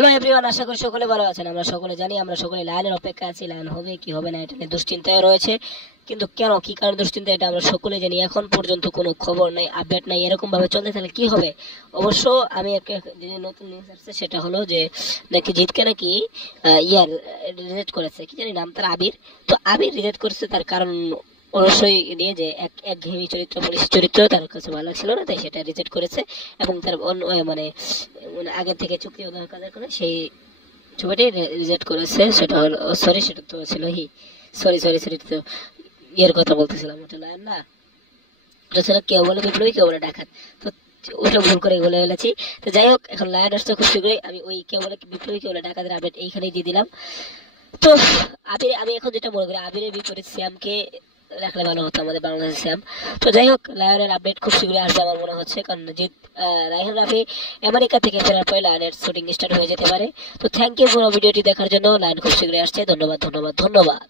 Hello everyone, আশা করি সকলে ভালো আছেন। আমরা সকলে জানি, আমরা সকলে লায়নের অপেক্ষা আছি। লায়ন হবে কি হবে না এটা নিয়ে দুশ্চিন্তায় রয়েছে, কিন্তু কেন, কি কারণে দুশ্চিন্তা এটা আমরা সকলে জানি। এখন পর্যন্ত কোনো খবর নাই, আপডেট নাই। এরকম ভাবে চলতে থাকলে কি হবে? অবশ্য আমি একটা যে নতুন নিউজ আসছে সেটা হলো যে নাকি জিতকে নাকি রিজেক্ট করেছে, কি জানি নাম তার, আবির। তো আবির রিজেক্ট করেছে, তার কারণ অবশ্যই নিয়ে যে একঘেয়েমি চরিত্র, পুলিশ চরিত্র তার কাছে ভালো লাগছিল না, তাই সেটা রিজেক্ট করেছে। এবং তার মানে মানে আগে থেকে চুক্তি কাজের করে সেই ছবিটি রিজেক্ট করেছে। সেটা হলো, সরি, সেটা তো ছিল সরি সরি সরি, তো ইয়ের কথা বলতেছিলাম, ওটা লায়ন না, ওটা ছিল কেউ বলে বিপ্লবী, কেউ বলে ডাকাত। তো ওটা ভুল করে বলে ফেলেছি। তো যাই হোক, এখন লায়ন আসছে খুব শীঘ্রই। আমি ওই কেউ বলে বিপ্লবী, কেউ বলে ডাকাতের আপডেট এইখানেই দিয়ে দিলাম। তো আমি এখন যেটা মনে করি, আবিরের বিপরীত শ্যামকে রাখলে ভালো হতো, আমাদের বাংলাদেশের শ্যাম। তো যাই হোক, লায়নের আপডেট খুব শীঘ্রই আসবে আমার মনে হচ্ছে, কারণ জিৎ রায়হান রাফি আমেরিকা থেকে ফেরার পরে লায়নের শুটিং স্টার্ট হয়ে যেতে পারে। তো থ্যাংক ইউ পুরো ভিডিওটি দেখার জন্য। লায়ন খুব শীঘ্রই আসছে। ধন্যবাদ ধন্যবাদ ধন্যবাদ।